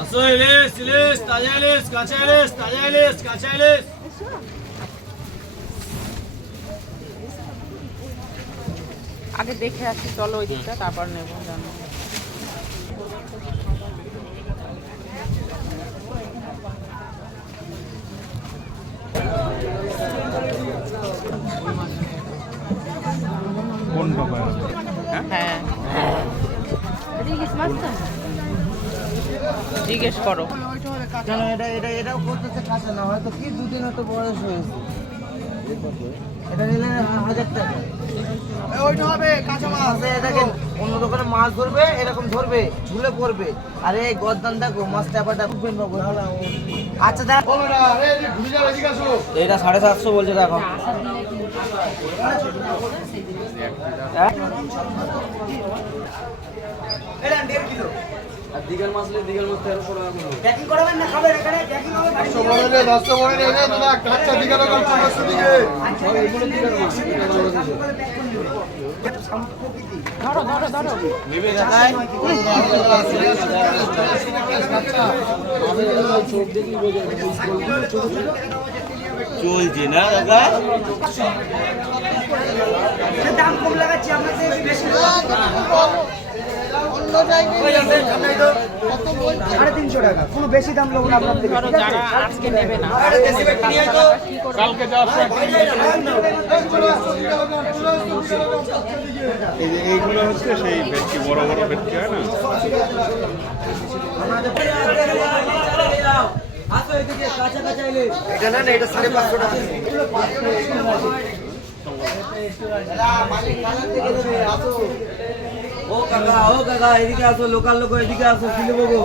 আসো ইলিশ, ইলিশ, তাজা ইলিশ, কাঁচা ইলিশ, তাজা ইলিশ, কাঁচা ইলিশ। আগে দেখে আসি, চলো ওই দিকটা, তারপর নেবো জানো। হ্যাঁ, জিজ্ঞেস করো। এটাও করতেছে কাঁচা না, হয়তো কি দুদিন হয়তো বয়স হয়েছে। এটা নিলে 1000 টাকা। ওইটা হবে কাঁচা মাছ। এটাকে অন্য দোকানে মাছ ধরবে, এরকম ধরবে, ঝুলে পড়বে। আরে এই গদ্দান দেখো, মাছ চাপাটা খুববেন বাবু। আচ্ছা দেখ, এটা 750 বলছে দেখো। এটা 1.5 কিলো। আর দিঘার মাছ 1300 টাকা কিলো। প্যাকিং করাবেন না খাবেন এখানে? প্যাকিং হবে 500 বড় রে, 500 বড় রে দাদা, কাঁচা দিঘা লোকাল 500 দিকে। এগুলো দিঘার মাছ। ধরো ধরো ধরো। নেবে দেখায়। চলছে না দাদা? দাম কম লাগাচ্ছি আপনাদের, বেশি অন্য জায়গায় 350 টাকা। কোনো বেশি দাম লোক না আপনাদের। ধরো যারা আজকে নেবে না, কালকে যাওয়ার সময় এইগুলো হচ্ছে সেই ভেটকি, বড় বড় ভেটকি হয় না? এটা না, এটা 550 টাকা। ও কাকা, এদিকে আসো, লোকাল লোক এদিকে আসো, কি নেবো গো?